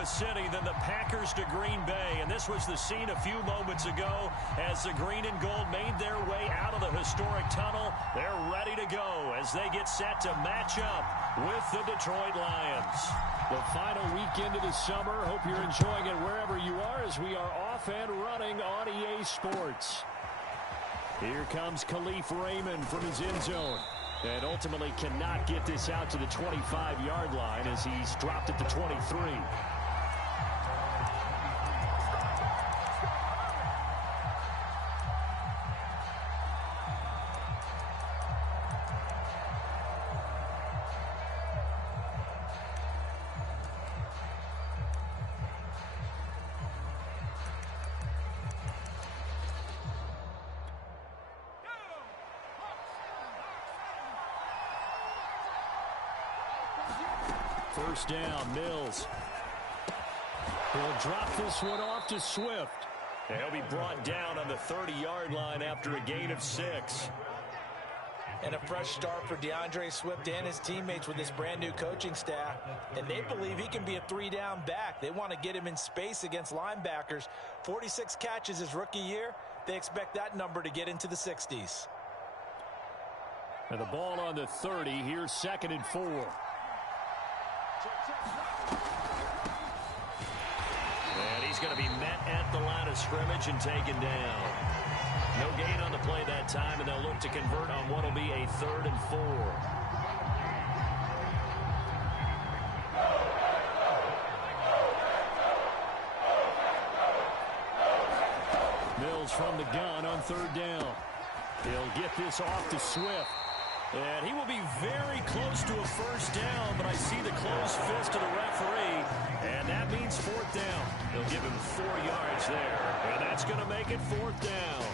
Louis City than the Packers to Green Bay. And this was the scene a few moments ago as the green and gold made their way out of the historic tunnel. They're ready to go as they get set to match up with the Detroit Lions. The final weekend of the summer. Hope you're enjoying it wherever you are as we are off and running on EA Sports. Here comes Khalif Raymond from his end zone. And ultimately cannot get this out to the 25-yard line as he's dropped at the 23. First down, Mills. He'll drop this one off to Swift. He'll be brought down on the 30-yard line after a gain of 6. And a fresh start for DeAndre Swift and his teammates with this brand-new coaching staff. And they believe he can be a 3-down back. They want to get him in space against linebackers. 46 catches his rookie year. They expect that number to get into the 60s. And the ball on the 30. Here's 2nd and 4. And he's going to be met at the line of scrimmage and taken down. No gain on the play that time, and they'll look to convert on what will be a 3rd and 4. Mills from the gun on 3rd down. He'll get this off to Swift. And he will be very close to a first down, but I see the closed fist of the referee, and that means 4th down. They'll give him 4 yards there, and that's going to make it 4th down.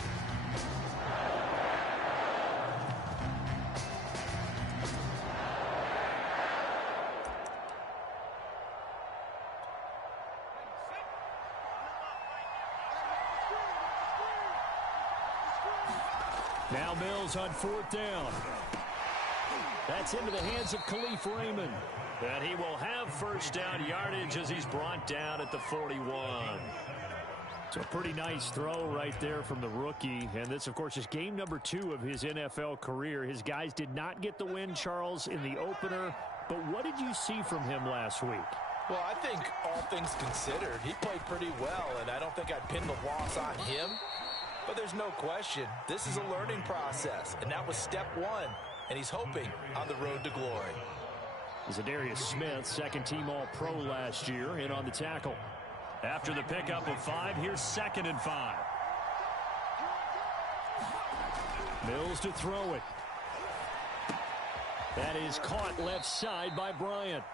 Now Mills on 4th down. That's into the hands of Khalif Raymond. And he will have first down yardage as he's brought down at the 41. So a pretty nice throw right there from the rookie. And this, of course, is game number 2 of his NFL career. His guys did not get the win, Charles, in the opener. But what did you see from him last week? Well, I think all things considered, he played pretty well. And I don't think I'd pin the loss on him. But there's no question, this is a learning process. And that was step 1. And he's hoping on the road to glory. Zadarius Smith, 2nd-team All-Pro last year, in on the tackle. After the pickup of 5, here's 2nd and 5. Mills to throw it. That is caught left side by Bryant.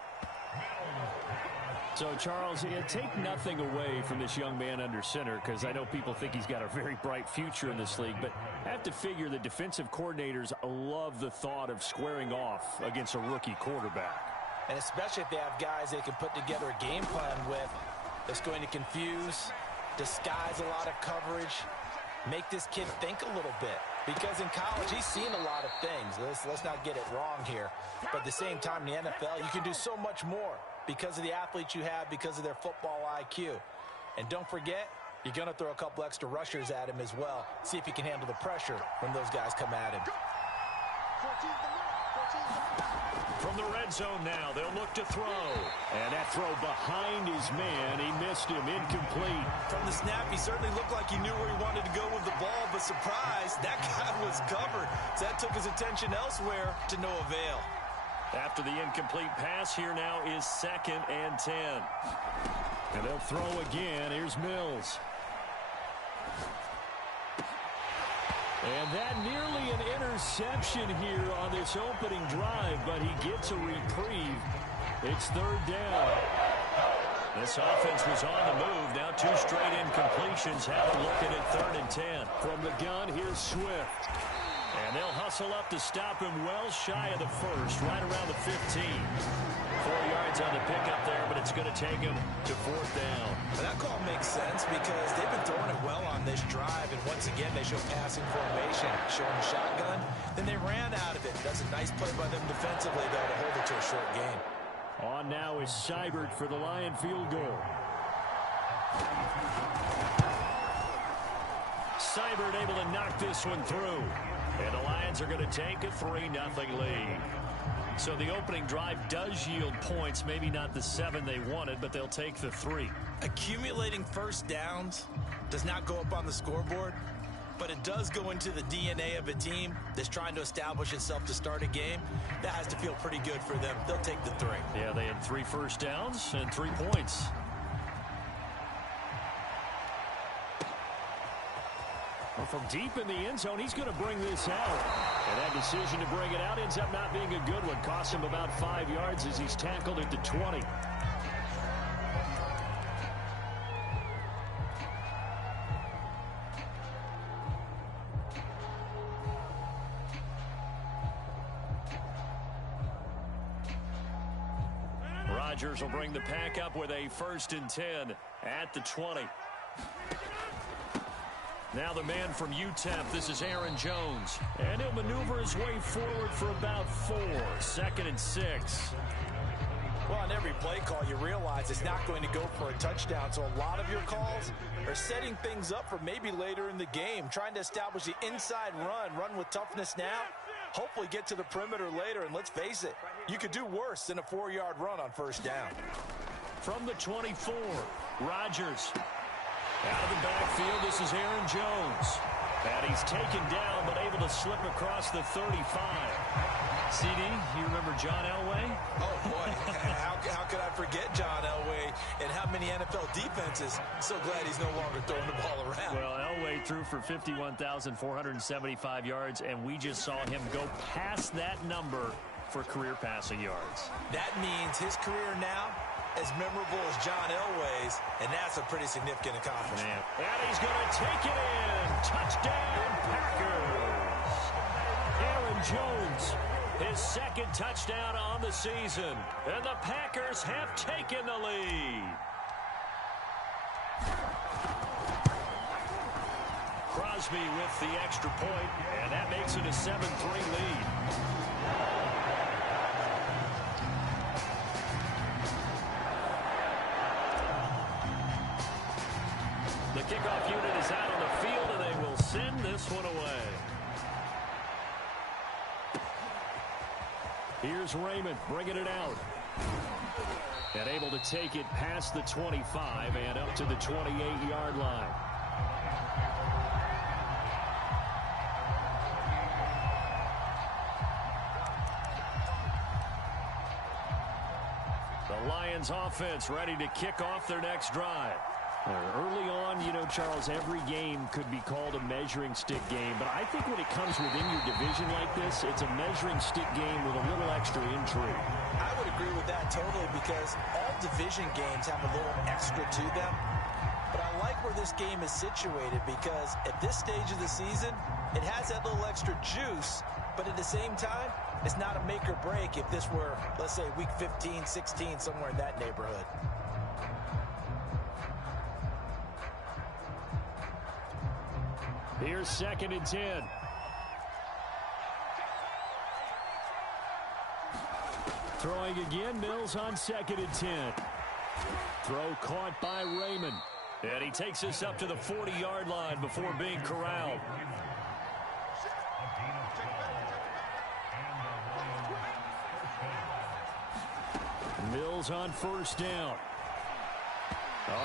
So, Charles, take nothing away from this young man under center, because I know people think he's got a very bright future in this league, but I have to figure the defensive coordinators love the thought of squaring off against a rookie quarterback. And especially if they have guys they can put together a game plan with that's going to confuse, disguise a lot of coverage, make this kid think a little bit. Because in college, he's seen a lot of things. Let's not get it wrong here. But at the same time, in the NFL, you can do so much more because of the athletes you have, because of their football IQ. And don't forget, you're going to throw a couple extra rushers at him as well. See if he can handle the pressure when those guys come at him. From the red zone now, they'll look to throw. And that throw behind his man, he missed him, incomplete. From the snap, he certainly looked like he knew where he wanted to go with the ball, but surprise, that guy was covered. So that took his attention elsewhere to no avail. After the incomplete pass, here now is 2nd and 10. And they'll throw again. Here's Mills. And that nearly an interception here on this opening drive, but he gets a reprieve. It's 3rd down. This offense was on the move. Now 2 straight incompletions have it looking at 3rd and 10. From the gun, here's Swift. And they'll hustle up to stop him well shy of the first, right around the 15. 4 yards on the pickup there, but it's going to take him to 4th down. Well, that call makes sense because they've been throwing it well on this drive, and once again they show passing formation, showing the shotgun. Then they ran out of it. That's a nice play by them defensively, though, to hold it to a short gain. On now is Seibert for the Lion field goal. Seibert able to knock this one through. And the Lions are going to take a 3-0 lead. So the opening drive does yield points. Maybe not the 7 they wanted, but they'll take the 3. Accumulating first downs does not go up on the scoreboard, but it does go into the DNA of a team that's trying to establish itself to start a game. That has to feel pretty good for them. They'll take the 3. Yeah, they had 3 first downs and 3 points. Well, from deep in the end zone, he's going to bring this out. And that decision to bring it out ends up not being a good one. Cost him about 5 yards as he's tackled at the 20. Rodgers will bring the pack up with a 1st and 10 at the 20. Now the man from UTEP, this is Aaron Jones. And he'll maneuver his way forward for about 4. 2nd and 6. Well, on every play call, you realize it's not going to go for a touchdown. So a lot of your calls are setting things up for maybe later in the game, trying to establish the inside run with toughness now, hopefully get to the perimeter later. And let's face it, you could do worse than a 4-yard run on 1st down. From the 24, Rodgers. Out of the backfield, this is Aaron Jones. And he's taken down, but able to slip across the 35. CD, you remember John Elway? Oh, boy. How could I forget John Elway and how many NFL defenses? So glad he's no longer throwing the ball around. Well, Elway threw for 51,475 yards, and we just saw him go past that number for career passing yards. That means his career now as memorable as John Elway's, and that's a pretty significant accomplishment. Man. And he's going to take it in. Touchdown, Packers. Aaron Jones, his 2nd touchdown on the season. And the Packers have taken the lead. Crosby with the extra point, and that makes it a 7-3 lead. The kickoff unit is out on the field, and they will send this one away. Here's Raymond bringing it out. And able to take it past the 25 and up to the 28-yard line. The Lions offense ready to kick off their next drive. Early on, you know, Charles, every game could be called a measuring stick game. But I think when it comes within your division like this, it's a measuring stick game with a little extra intrigue. I would agree with that totally because all division games have a little extra to them. But I like where this game is situated because at this stage of the season, it has that little extra juice. But at the same time, it's not a make or break if this were, let's say, week 15, 16, somewhere in that neighborhood. Here's 2nd and 10. Throwing again, Mills on 2nd and 10. Throw caught by Raymond. And he takes us up to the 40-yard line before being corralled. Mills on 1st down.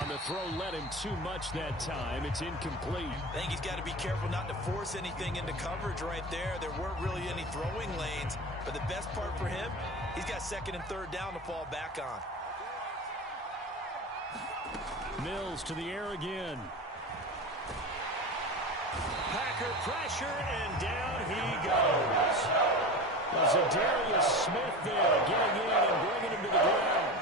On the throw, led him too much that time. It's incomplete. I think he's got to be careful not to force anything into coverage right there. There weren't really any throwing lanes. But the best part for him, he's got 2nd and 3rd down to fall back on. Mills to the air again. Packer pressure, and down he goes. Zadarius Smith there, getting in and bringing him to the ground.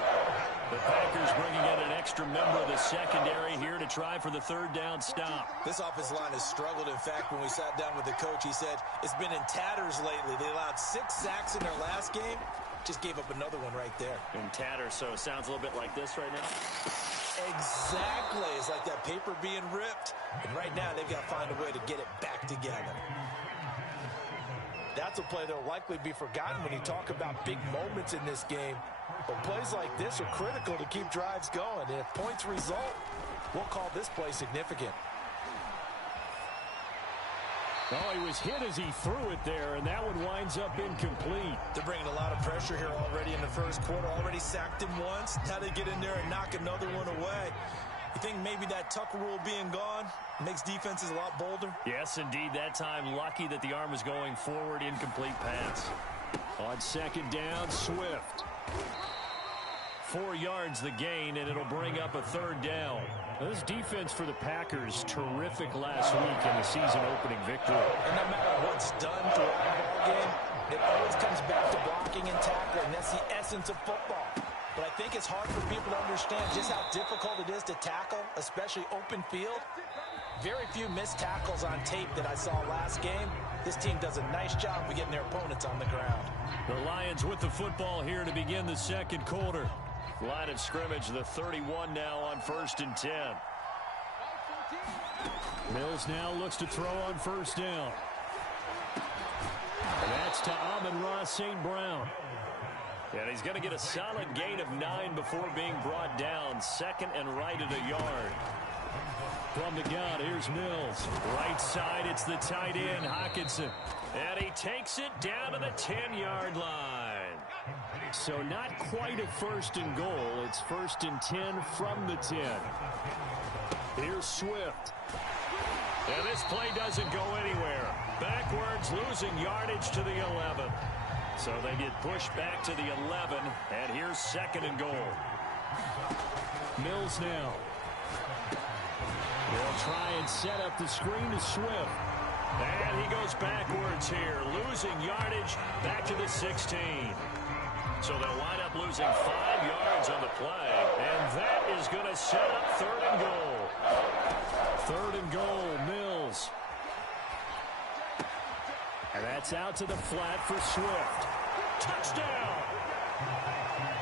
The Packers bringing in an extra member of the secondary here to try for the 3rd down stop. This offensive line has struggled. In fact, when we sat down with the coach, he said it's been in tatters lately. They allowed 6 sacks in their last game. Just gave up another one right there. In tatters, so it sounds a little bit like this right now. Exactly. It's like that paper being ripped. And right now, they've got to find a way to get it back together. That's a play that will likely be forgotten when you talk about big moments in this game. But plays like this are critical to keep drives going. And if points result, we'll call this play significant. Oh, he was hit as he threw it there, and that one winds up incomplete. They're bringing a lot of pressure here already in the first quarter. Already sacked him once. Now they get in there and knock another one away. You think maybe that Tucker rule being gone makes defenses a lot bolder? Yes, indeed. That time, lucky that the arm was going forward. Incomplete pass. On second down, Swift. 4 yards the gain, and it'll bring up a third down. This defense for the Packers, terrific last week in the season-opening victory. And no matter what's done throughout the ball game, it always comes back to blocking and tackling. That's the essence of football. But I think it's hard for people to understand just how difficult it is to tackle, especially open field. Very few missed tackles on tape that I saw last game. This team does a nice job of getting their opponents on the ground. The Lions with the football here to begin the second quarter. Line of scrimmage, the 31 now on 1st and 10. Mills now looks to throw on first down. And that's to Amon-Ra St. Brown. And he's going to get a solid gain of 9 before being brought down. Second and right at a yard. From the gun, here's Mills. Right side, it's the tight end, Hockenson. And he takes it down to the 10-yard line. So not quite a first and goal. It's 1st and 10 from the 10. Here's Swift. And this play doesn't go anywhere. Backwards, losing yardage to the 11. So they get pushed back to the 11. And here's 2nd and goal. Mills now. They'll try and set up the screen to Swift. And he goes backwards here, losing yardage back to the 16. So they'll wind up losing 5 yards on the play. And that is going to set up 3rd and goal. 3rd and goal, Mills. And that's out to the flat for Swift. Touchdown!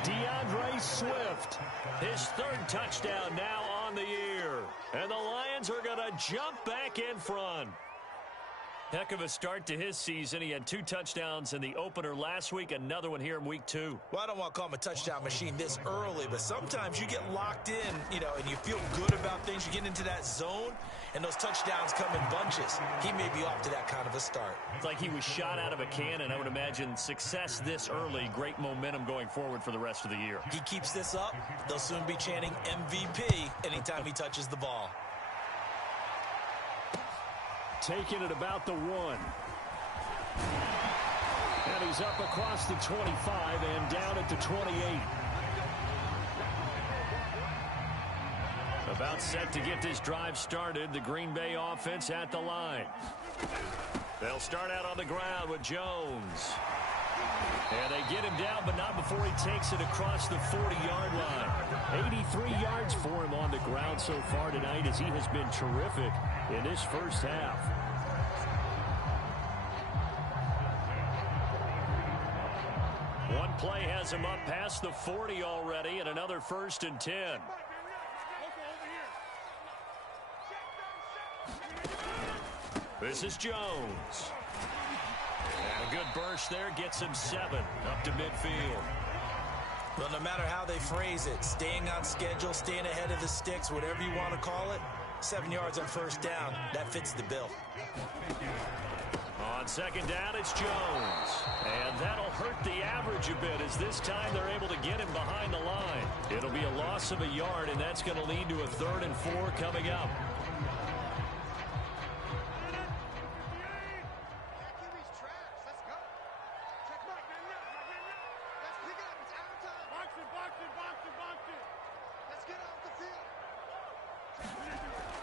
DeAndre Swift. His 3rd touchdown now on the year. And the Lions are going to jump back in front. Heck of a start to his season. He had 2 touchdowns in the opener last week, another one here in week 2. Well, I don't want to call him a touchdown machine this early, but sometimes you get locked in, and you feel good about things. You get into that zone, and those touchdowns come in bunches. He may be off to that kind of a start. It's like he was shot out of a cannon. I would imagine success this early, great momentum going forward for the rest of the year. He keeps this up, they'll soon be chanting MVP anytime he touches the ball. Taking it about the 1. And he's up across the 25 and down at the 28. About set to get this drive started. The Green Bay offense at the line. They'll start out on the ground with Jones. And they get him down, but not before he takes it across the 40-yard line. 83 yards for him on the ground so far tonight, as he has been terrific in this first half. One play has him up past the 40 already, and another 1st and 10. This is Jones. And a good burst there gets him 7 up to midfield. Well, no matter how they phrase it, staying on schedule, staying ahead of the sticks, whatever you want to call it, 7 yards on first down, that fits the bill. On second down, it's Jones. And that'll hurt the average a bit, as this time they're able to get him behind the line. It'll be a loss of a yard, and that's going to lead to a 3rd and 4 coming up.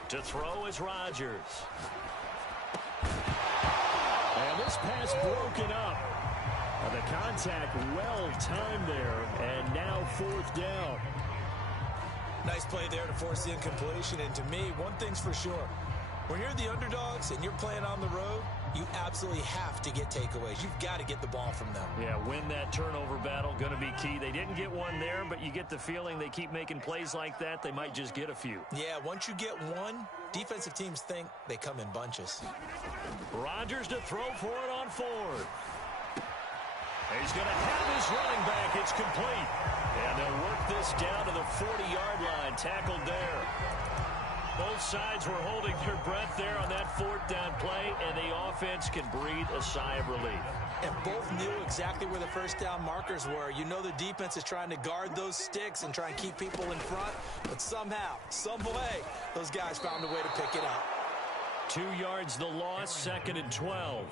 To throw is Rodgers. And this pass broken up. And the contact well timed there. And now 4th down. Nice play there to force the incompletion. And to me, one thing's for sure. When you're the underdogs and you're playing on the road, you absolutely have to get takeaways. You've got to get the ball from them. Yeah, win that turnover battle, going to be key. They didn't get one there, but you get the feeling they keep making plays like that, they might just get a few. Yeah, once you get one, defensive teams think they come in bunches. Rodgers to throw for it on 4th. He's going to have his running back. It's complete. And they'll work this down to the 40-yard line. Tackled there. Both sides were holding their breath there on that fourth down play, and the offense can breathe a sigh of relief. And both knew exactly where the first down markers were. You know the defense is trying to guard those sticks and try and keep people in front, but somehow, some way, those guys found a way to pick it up. 2 yards the loss, 2nd and 12.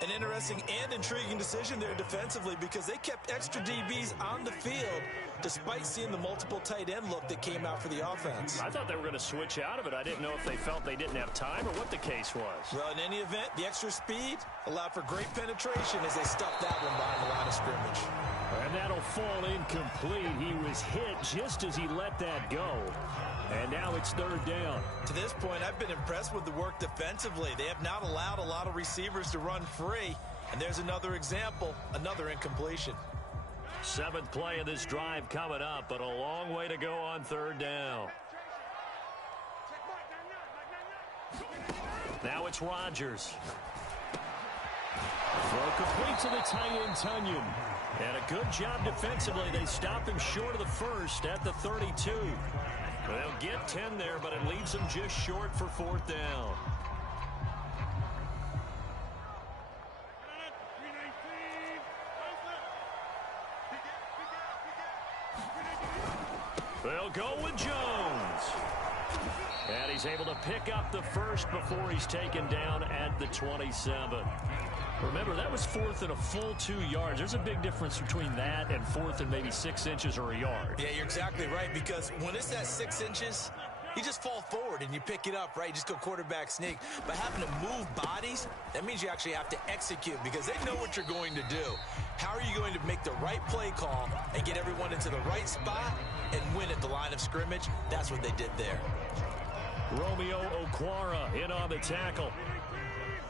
An interesting and intriguing decision there defensively because they kept extra DBs on the field despite seeing the multiple tight end look that came out for the offense. I thought they were going to switch out of it. I didn't know if they felt they didn't have time or what the case was. Well, in any event, the extra speed allowed for great penetration as they stuffed that one behind the line of scrimmage. And that'll fall incomplete. He was hit just as he let that go. And now it's 3rd down. To this point, I've been impressed with the work defensively. They have not allowed a lot of receivers to run free. And there's another example, another incompletion. 7th play of this drive coming up, but a long way to go on 3rd down. Now it's Rodgers. Throw complete to the tight end, Tunyon. And a good job defensively. They stop him short of the first at the 32. They'll get 10 there, but it leaves them just short for 4th down. They'll go with Jones. And he's able to pick up the first before he's taken down at the 27. Remember, that was 4th and a full 2 yards. There's a big difference between that and 4th and maybe 6 inches or a yard. Yeah, you're exactly right, because when it's at 6 inches, you just fall forward and you pick it up, right? You just go quarterback sneak. But having to move bodies, that means you actually have to execute because they know what you're going to do. How are you going to make the right play call and get everyone into the right spot and win at the line of scrimmage? That's what they did there. Romeo Okwara in on the tackle.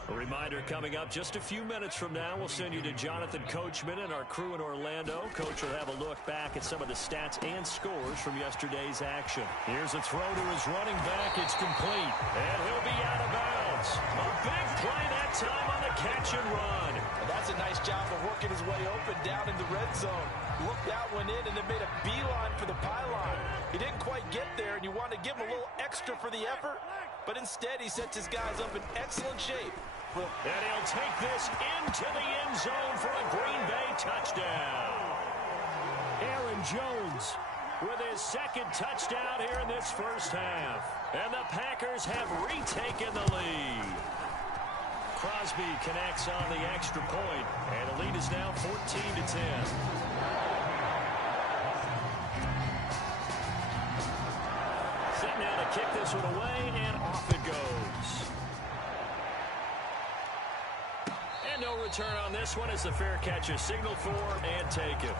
A reminder coming up just a few minutes from now, we'll send you to Jonathan Coachman and our crew in Orlando. Coach will have a look back at some of the stats and scores from yesterday's action. Here's a throw to his running back. It's complete, and he'll be out of bounds. A big play that time on the catch and run. And that's a nice job of working his way open down in the red zone. Looked out, went in, and then made a beeline for the pylon. He didn't quite get there, and you want to give him a little extra for the effort, but instead he sets his guys up in excellent shape. And he'll take this into the end zone for a Green Bay touchdown. Aaron Jones with his 2nd touchdown here in this first half. And the Packers have retaken the lead. Crosby connects on the extra point, and the lead is now 14-10. Set now to kick this one away, and off it goes. And no return on this one as the fair catch is signaled for and taken.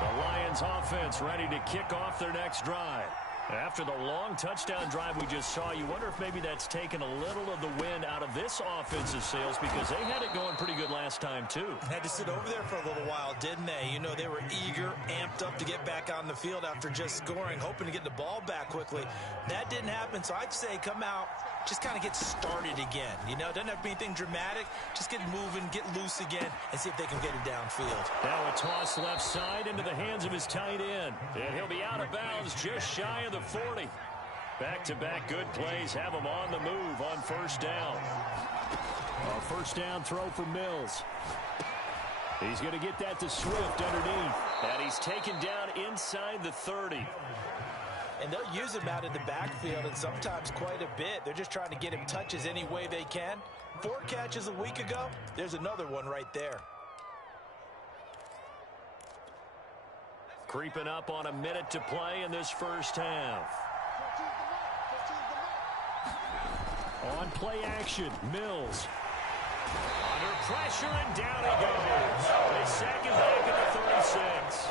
The Lions offense ready to kick off their next drive. After the long touchdown drive we just saw, you wonder if maybe that's taken a little of the wind out of this offensive sails because they had it going pretty good last time too. Had to sit over there for a little while, didn't they? You know, they were eager, amped up to get back on the field after just scoring, hoping to get the ball back quickly. That didn't happen, so I'd say come out, just kind of get started again. You know, doesn't have to be anything dramatic. Just get moving, get loose again, and see if they can get it downfield. Now a toss left side into the hands of his tight end. And he'll be out of bounds just shy of the 40. Back-to-back good plays have him on the move on 1st down. A 1st down throw for Mills. He's going to get that to Swift underneath. And he's taken down inside the 30. And they'll use him out in the backfield, and sometimes quite a bit. They're just trying to get him touches any way they can. 4 catches a week ago. There's another one right there. Creeping up on a minute to play in this first half. On play action, Mills. Under pressure, and down he goes. They sack him back at the 36.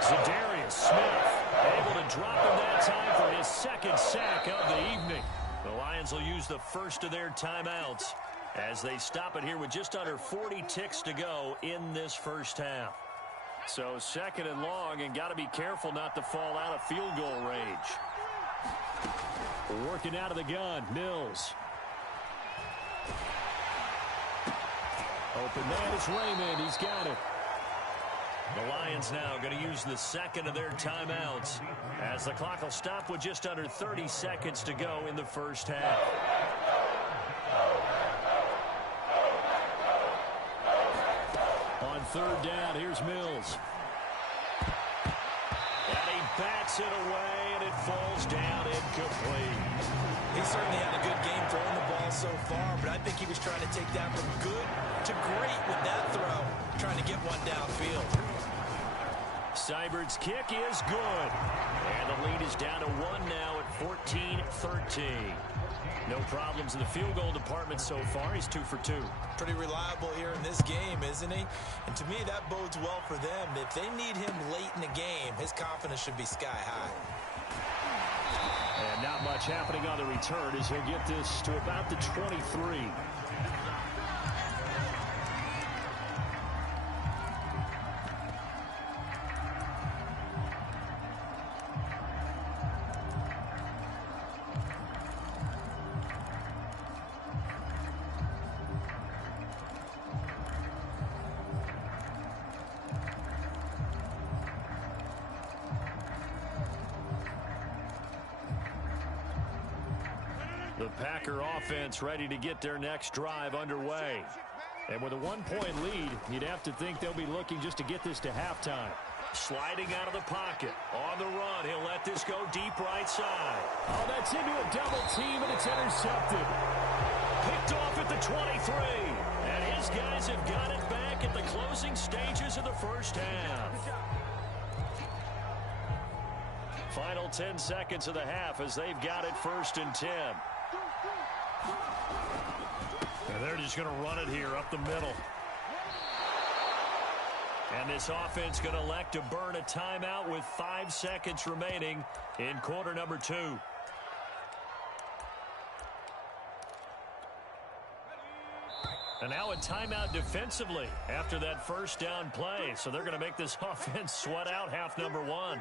Za'Darius Smith able to drop him that time for his 2nd sack of the evening. The Lions will use the first of their timeouts as they stop it here with just under 40 ticks to go in this first half. So 2nd and long, and got to be careful not to fall out of field goal range. Working out of the gun, Mills. Open man is Raymond. He's got it. The Lions now going to use the second of their timeouts as the clock will stop with just under 30 seconds to go in the first half. On third down, here's Mills. And he bats it away, and it falls down incomplete. He certainly had a good game throwing the ball so far, but I think he was trying to take that from good to great with that throw, trying to get one downfield. Seibert's kick is good. And the lead is down to 1 now at 14-13. No problems in the field goal department so far. He's 2 for 2. Pretty reliable here in this game, isn't he? And to me, that bodes well for them. If they need him late in the game, his confidence should be sky high. And not much happening on the return as he'll get this to about the 23. The Packer offense ready to get their next drive underway. And with a 1-point lead, you'd have to think they'll be looking just to get this to halftime. Sliding out of the pocket. On the run, he'll let this go deep right side. Oh, that's into a double team, and it's intercepted. Picked off at the 23. And his guys have got it back at the closing stages of the first half. Final 10 seconds of the half as they've got it 1st and 10. And they're just going to run it here up the middle. And this offense going to elect to burn a timeout with 5 seconds remaining in quarter number 2. And now a timeout defensively after that first down play. So they're going to make this offense sweat out half number 1.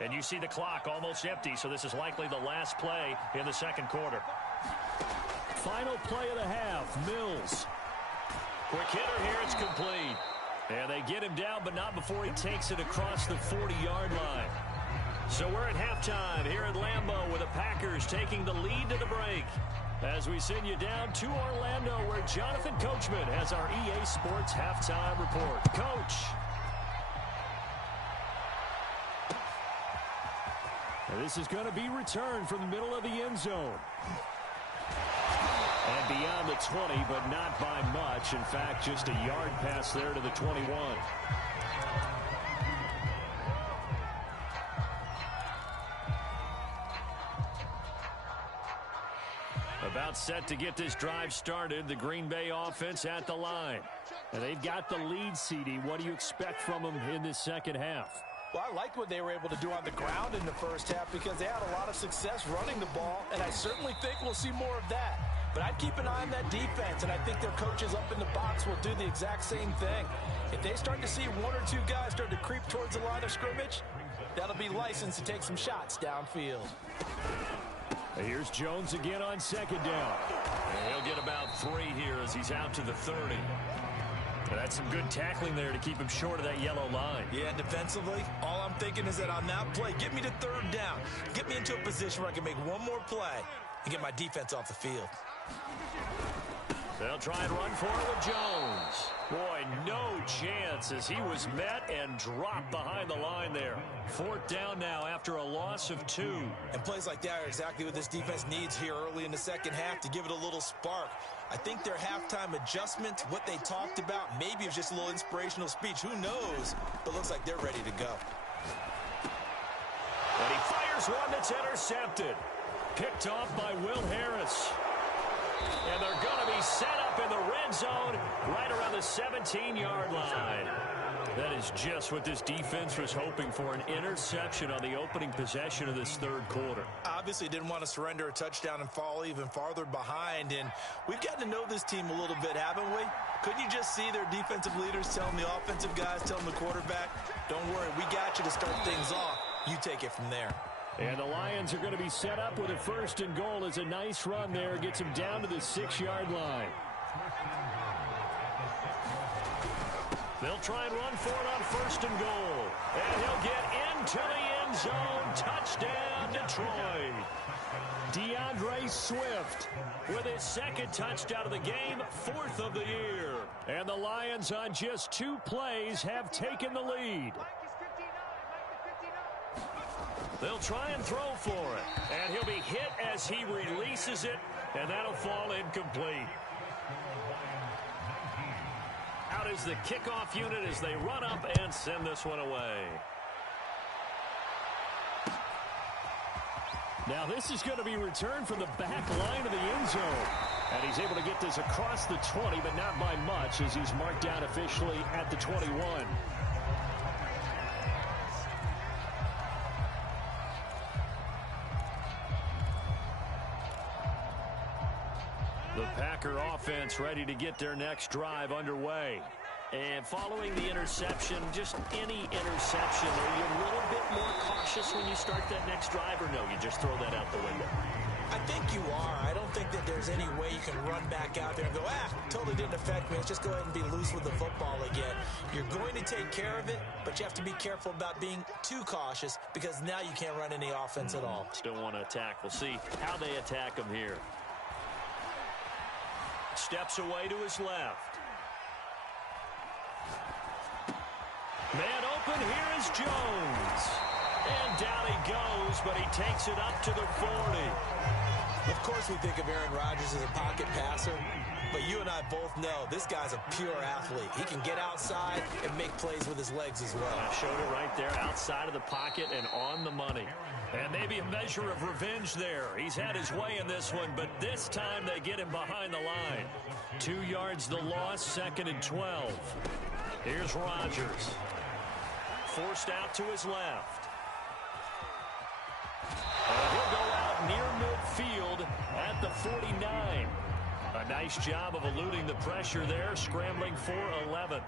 And you see the clock almost empty, so this is likely the last play in the second quarter. Final play of the half, Mills. Quick hitter here, it's complete. And they get him down, but not before he takes it across the 40-yard line. So we're at halftime here at Lambeau with the Packers taking the lead to the break. As we send you down to Orlando where Jonathan Coachman has our EA Sports halftime report. Coach. This is going to be returned from the middle of the end zone. And beyond the 20, but not by much. In fact, just a yard pass there to the 21. About set to get this drive started. The Green Bay offense at the line. And they've got the lead, CD. What do you expect from them in this second half? Well, I liked what they were able to do on the ground in the first half because they had a lot of success running the ball, and I certainly think we'll see more of that. But I'd keep an eye on that defense, and I think their coaches up in the box will do the exact same thing. If they start to see 1 or 2 guys start to creep towards the line of scrimmage, that'll be licensed to take some shots downfield. Here's Jones again on second down. And he'll get about 3 here as he's out to the 30. And that's some good tackling there to keep him short of that yellow line. Yeah, defensively, all I'm thinking is that on that play, get me to 3rd down. Get me into a position where I can make one more play and get my defense off the field. They'll try and run for it with Jones. Boy, no chance as he was met and dropped behind the line there. 4th down now after a loss of 2. And plays like that are exactly what this defense needs here early in the second half to give it a little spark. I think their halftime adjustment, what they talked about, maybe it was just a little inspirational speech. Who knows? But looks like they're ready to go. And he fires one that's intercepted. Picked off by Will Harris. And they're going to be set up in the red zone right around the 17-yard line. That is just what this defense was hoping for, an interception on the opening possession of this 3rd quarter. Obviously didn't want to surrender a touchdown and fall even farther behind. And we've gotten to know this team a little bit, haven't we? Couldn't you just see their defensive leaders telling the offensive guys, telling the quarterback, don't worry, we got you to start things off. You take it from there. And the Lions are going to be set up with a 1st and goal as a nice run there gets them down to the 6-yard line. They'll try and run for it on 1st and goal. And he'll get into the end zone. Touchdown, Detroit. DeAndre Swift with his 2nd touchdown of the game, 4th of the year. And the Lions on just 2 plays have taken the lead. They'll try and throw for it. And he'll be hit as he releases it, and that'll fall incomplete. Out is the kickoff unit as they run up and send this one away. Now this is going to be returned from the back line of the end zone. And he's able to get this across the 20, but not by much as he's marked down officially at the 21. The Packer offense ready to get their next drive underway. And following the interception, just any interception, are you a little bit more cautious when you start that next drive, or no, you just throw that out the window? I think you are. I don't think that there's any way you can run back out there and go, totally didn't affect me. Let's just go ahead and be loose with the football again. You're going to take care of it, but you have to be careful about being too cautious because now you can't run any offense at all. Still want to attack. We'll see how they attack him here. Steps away to his left. Man open, here is Jones. And down he goes, but he takes it up to the 40. Of course we think of Aaron Rodgers as a pocket passer, but you and I both know this guy's a pure athlete. He can get outside and make plays with his legs as well. I showed it right there, outside of the pocket and on the money. And maybe a measure of revenge there. He's had his way in this one, but this time they get him behind the line. 2 yards the loss, 2nd and 12. Here's Rodgers. Forced out to his left. And he'll go out near midfield at the 49. A nice job of eluding the pressure there, scrambling for 11.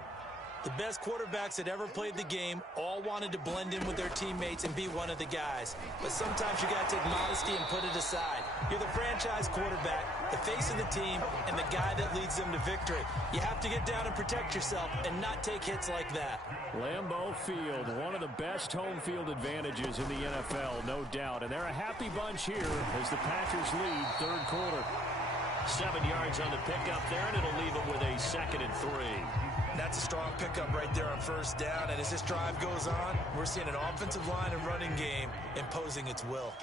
The best quarterbacks that ever played the game all wanted to blend in with their teammates and be one of the guys. But sometimes you got to take modesty and put it aside. You're the franchise quarterback, the face of the team, and the guy that leads them to victory. You have to get down and protect yourself and not take hits like that. Lambeau Field, one of the best home field advantages in the NFL, no doubt. And they're a happy bunch here as the Packers lead 3rd quarter. 7 yards on the pickup there, and it'll leave them with a 2nd and 3. That's a strong pickup right there on 1st down. And as this drive goes on, we're seeing an offensive line and running game imposing its will.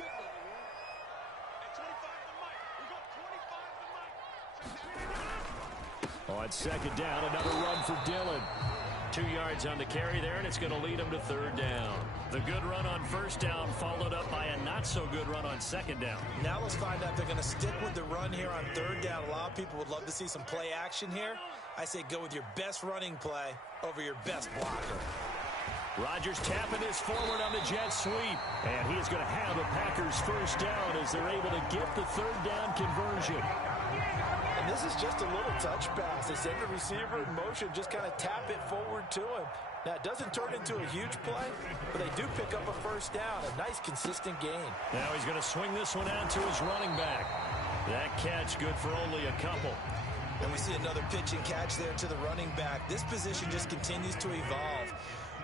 On 2nd down, another run for Dillon. 2 yards on the carry there, and it's going to lead him to 3rd down. The good run on 1st down followed up by a not-so-good run on 2nd down. Now let's find out if they're going to stick with the run here on 3rd down. A lot of people would love to see some play action here. I say go with your best running play over your best blocker. Rodgers tapping this forward on the jet sweep. And he is going to have a Packers 1st down as they're able to get the 3rd down conversion. And this is just a little touch pass. They send the receiver in motion, just kind of tap it forward to him. Now, it doesn't turn into a huge play, but they do pick up a 1st down. A nice, consistent gain. Now he's going to swing this one out to his running back. That catch good for only a couple. And we see another pitch and catch there to the running back. This position just continues to evolve.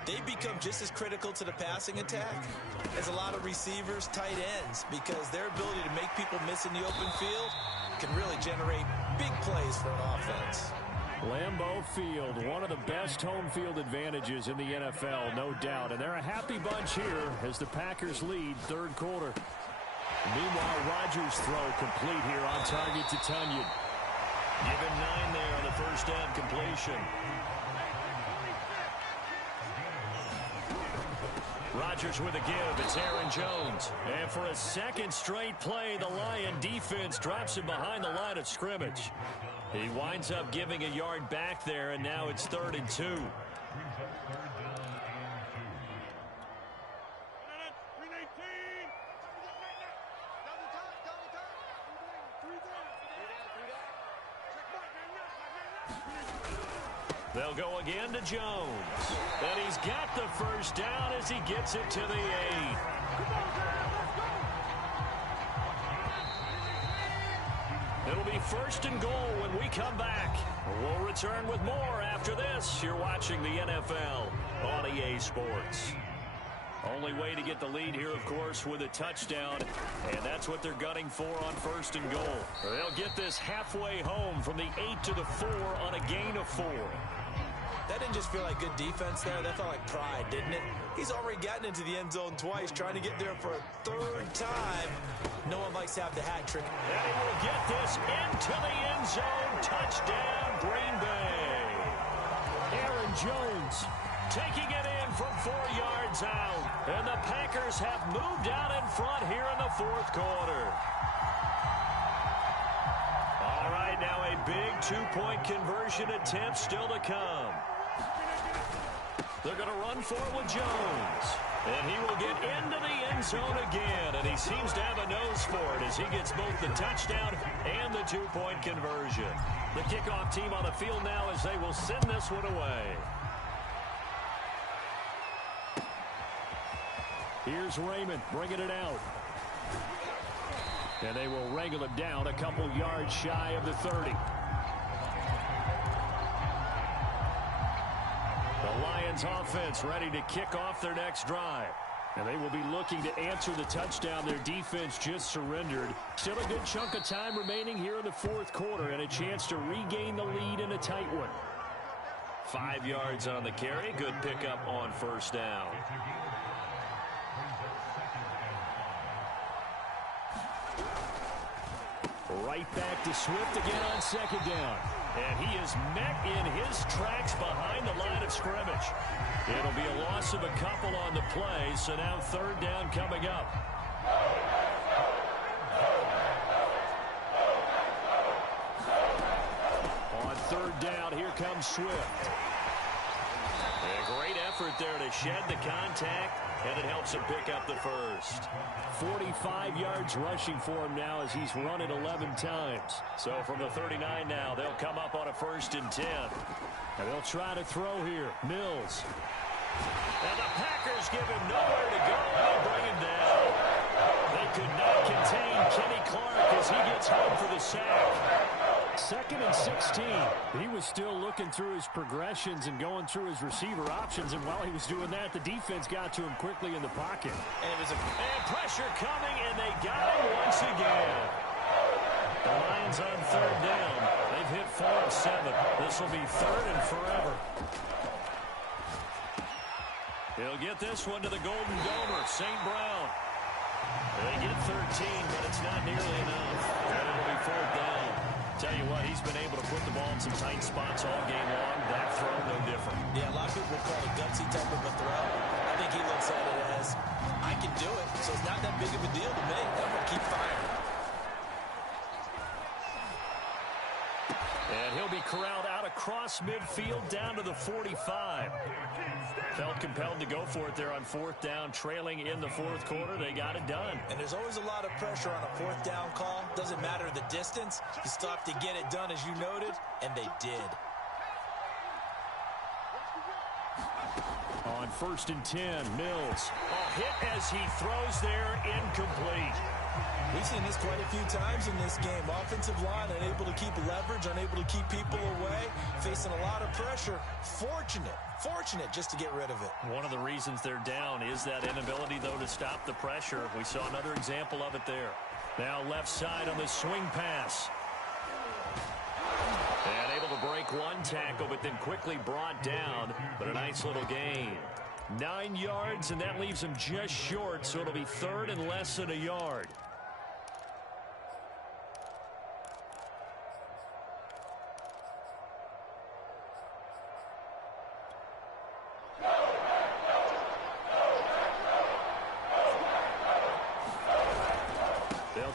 They become just as critical to the passing attack as a lot of receivers, tight ends, because their ability to make people miss in the open field can really generate big plays for an offense. Lambeau Field, one of the best home field advantages in the NFL, no doubt. And they're a happy bunch here as the Packers lead 3rd quarter. Meanwhile, Rodgers' throw complete here on target to Tunyon. Given 9 there on the 1st down completion. Rodgers with a give. It's Aaron Jones. And for a 2nd straight play, the Lion defense drops him behind the line of scrimmage. He winds up giving a yard back there, and now it's 3rd and 2. They'll go again to Jones. And he's got the 1st down as he gets it to the 8. It'll be first and goal when we come back. We'll return with more after this. You're watching the NFL on EA Sports. Only way to get the lead here, of course, with a touchdown, and that's what they're gunning for on first and goal. They'll get this halfway home from the 8 to the 4 on a gain of 4. That didn't just feel like good defense there. That felt like pride, didn't it? He's already gotten into the end zone twice, trying to get there for a third time. No one likes to have the hat trick. And he will get this into the end zone. Touchdown, Green Bay. Aaron Jones taking it in from 4 yards out. And the Packers have moved out in front here in the fourth quarter. All right, now a big two-point conversion attempt still to come. They're going to run for it with Jones. And he will get into the end zone again. And he seems to have a nose for it as he gets both the touchdown and the two-point conversion. The kickoff team on the field now as they will send this one away. Here's Raymond bringing it out. And they will wrangle it down a couple yards shy of the 30. The Lions offense ready to kick off their next drive. And they will be looking to answer the touchdown their defense just surrendered. Still a good chunk of time remaining here in the fourth quarter and a chance to regain the lead in a tight one. 5 yards on the carry. Good pickup on first down. Right back to Swift again on second down. And he is met in his tracks behind the line of scrimmage. It'll be a loss of a couple on the play, so now third down coming up. On third down, here comes Swift. A great effort there to shed the contact, and it helps him pick up the first. 45 yards rushing for him now as he's run it 11 times. So from the 39 now, they'll come up on a 1st and 10. And they'll try to throw here. Mills. And the Packers give him nowhere to go. They bring him down. They could not contain Kenny Clark as he gets home for the sack. 2nd and 16. He was still looking through his progressions and going through his receiver options, and while he was doing that, the defense got to him quickly in the pocket. And it was and pressure coming, and they got him once again. The Lions on third down. They've hit 4 of 7. This will be third and forever. He'll get this one to the Golden Domer, St. Brown. They get 13, but it's not nearly enough. And it'll be fourth down. Tell you what, he's been able to put the ball in some tight spots all game long. That throw, no different. Yeah, a lot of people would call it a gutsy type of a throw. I think he looks at it as, I can do it, so it's not that big of a deal to me. I'm going to keep firing. And he'll be corralled out across midfield down to the 45. Felt compelled to go for it there on fourth down, trailing in the fourth quarter. They got it done. And there's always a lot of pressure on a fourth down call. Doesn't matter the distance. You still have to get it done, as you noted, and they did. On 1st and 10, Mills. A hit as he throws there, incomplete. We've seen this quite a few times in this game. Offensive line unable to keep leverage, unable to keep people away, facing a lot of pressure. Fortunate just to get rid of it. One of the reasons they're down is that inability, though, to stop the pressure. We saw another example of it there. Now left side on the swing pass. And able to break one tackle, but then quickly brought down. But a nice little gain. 9 yards, and that leaves him just short, so it'll be third and less than a yard.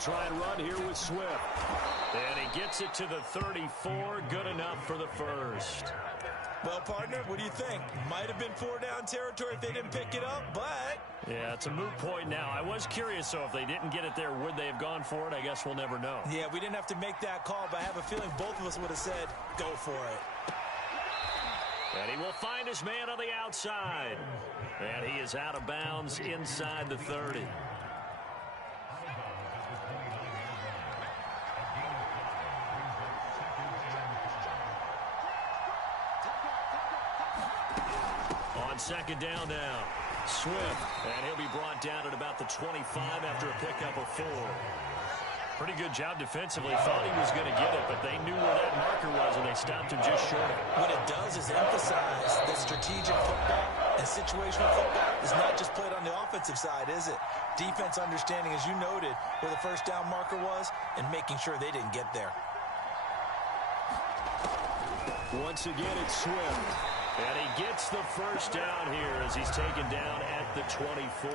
Try and run here with Swift. And he gets it to the 34. Good enough for the first. Well, partner, what do you think? Might have been 4 down territory if they didn't pick it up, but... Yeah, it's a moot point now. I was curious, so if they didn't get it there, would they have gone for it? I guess we'll never know. Yeah, we didn't have to make that call, but I have a feeling both of us would have said, go for it. And he will find his man on the outside. And he is out of bounds inside the 30. second down now. Swift, and he'll be brought down at about the 25 after a pickup of 4. Pretty good job defensively. Thought he was going to get it, but they knew where that marker was, and they stopped him just short of it. What it does is emphasize that strategic football and situational football is not just played on the offensive side, is it? Defense understanding, as you noted, where the first down marker was and making sure they didn't get there. Once again, it's Swift. And he gets the first down here as he's taken down at the 24.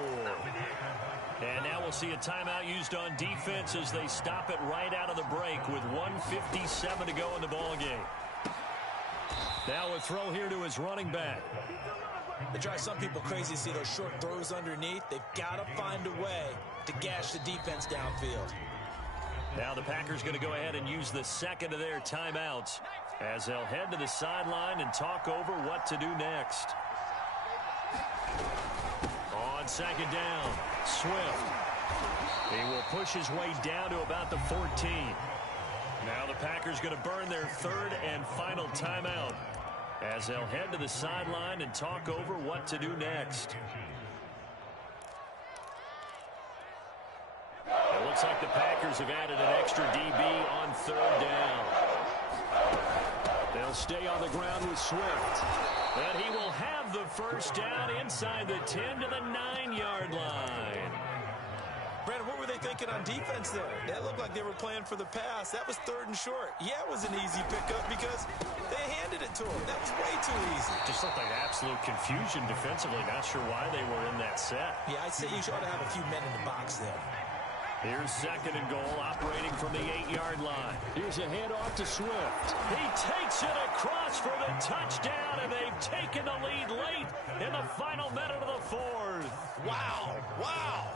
And now we'll see a timeout used on defense as they stop it right out of the break with 1:57 to go in the ballgame. Now a throw here to his running back. It drives some people crazy to see those short throws underneath. They've got to find a way to gash the defense downfield. Now the Packers going to go ahead and use the second of their timeouts as they'll head to the sideline and talk over what to do next. On second down, Swift. He will push his way down to about the 14. Now the Packers going to burn their third and final timeout as they'll head to the sideline and talk over what to do next. It looks like the Packers have added an extra DB on third down. They'll stay on the ground with Swift. And he will have the first down inside the 10 to the 9-yard line. Brandon, what were they thinking on defense there? That looked like they were playing for the pass. That was third and short. Yeah, it was an easy pickup because they handed it to him. That was way too easy. Just looked like absolute confusion defensively. Not sure why they were in that set. Yeah, I'd say you ought to have a few men in the box there. Here's second and goal, operating from the 8-yard line. Here's a handoff to Swift. He takes it across for the touchdown, and they've taken the lead late in the final minute of the fourth. Wow, wow.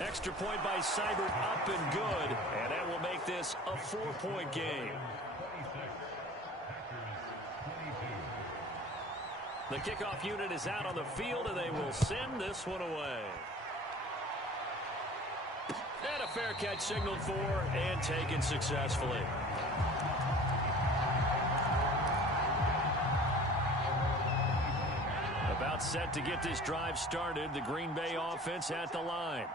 Extra point by Seibert, up and good, and that will make this a 4-point game. The kickoff unit is out on the field, and they will send this one away. And a fair catch signaled for and taken successfully. About set to get this drive started. The Green Bay offense at the line.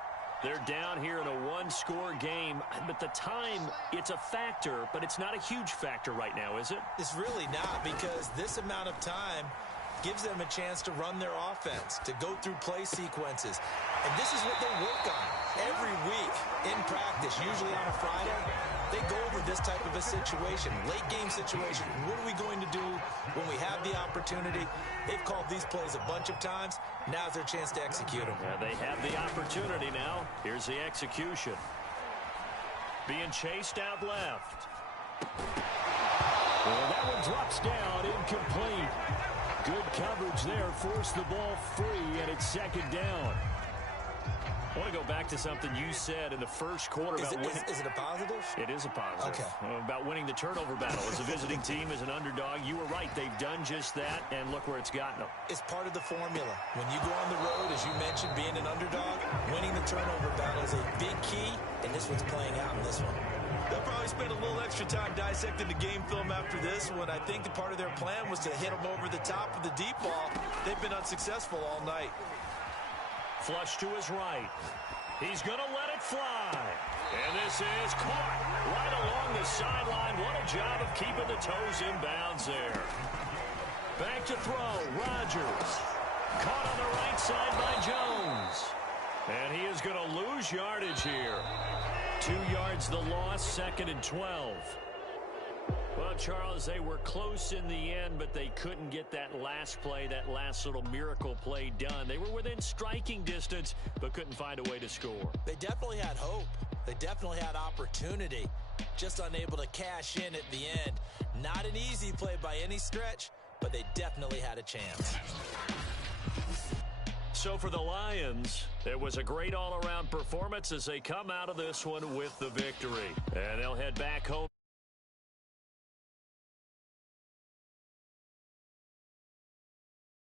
They're down here in a one-score game, but the time, it's a factor, but it's not a huge factor right now, is it? It's really not, because this amount of time gives them a chance to run their offense, to go through play sequences. And this is what they work on every week in practice, usually on a Friday. They go over this type of a situation, late game situation. What are we going to do when we have the opportunity? They've called these plays a bunch of times. Now's their chance to execute them. Yeah, they have the opportunity now. Here's the execution. Being chased out left. Well, that one drops down, incomplete. Good coverage there, forced the ball free, and it's second down. I want to go back to something you said in the first quarter about winning. Is it a positive? It is a positive. Okay. About winning the turnover battle. As a visiting team, as an underdog, you were right. They've done just that, and look where it's gotten them. It's part of the formula. When you go on the road, as you mentioned, being an underdog, winning the turnover battle is a big key, and this one's playing out in this one. They'll probably spend a little extra time dissecting the game film after this one. I think the part of their plan was to hit them over the top of the deep ball. They've been unsuccessful all night. Flush to his right. He's going to let it fly. And this is caught right along the sideline. What a job of keeping the toes in bounds there. Back to throw. Rodgers. Caught on the right side by Jones. And he is going to lose yardage here. 2 yards the loss, second and 12. Well, Charles, they were close in the end, but they couldn't get that last play, that last little miracle play done. They were within striking distance, but couldn't find a way to score. They definitely had hope. They definitely had opportunity. Just unable to cash in at the end. Not an easy play by any stretch, but they definitely had a chance. So for the Lions, it was a great all-around performance as they come out of this one with the victory. And they'll head back home.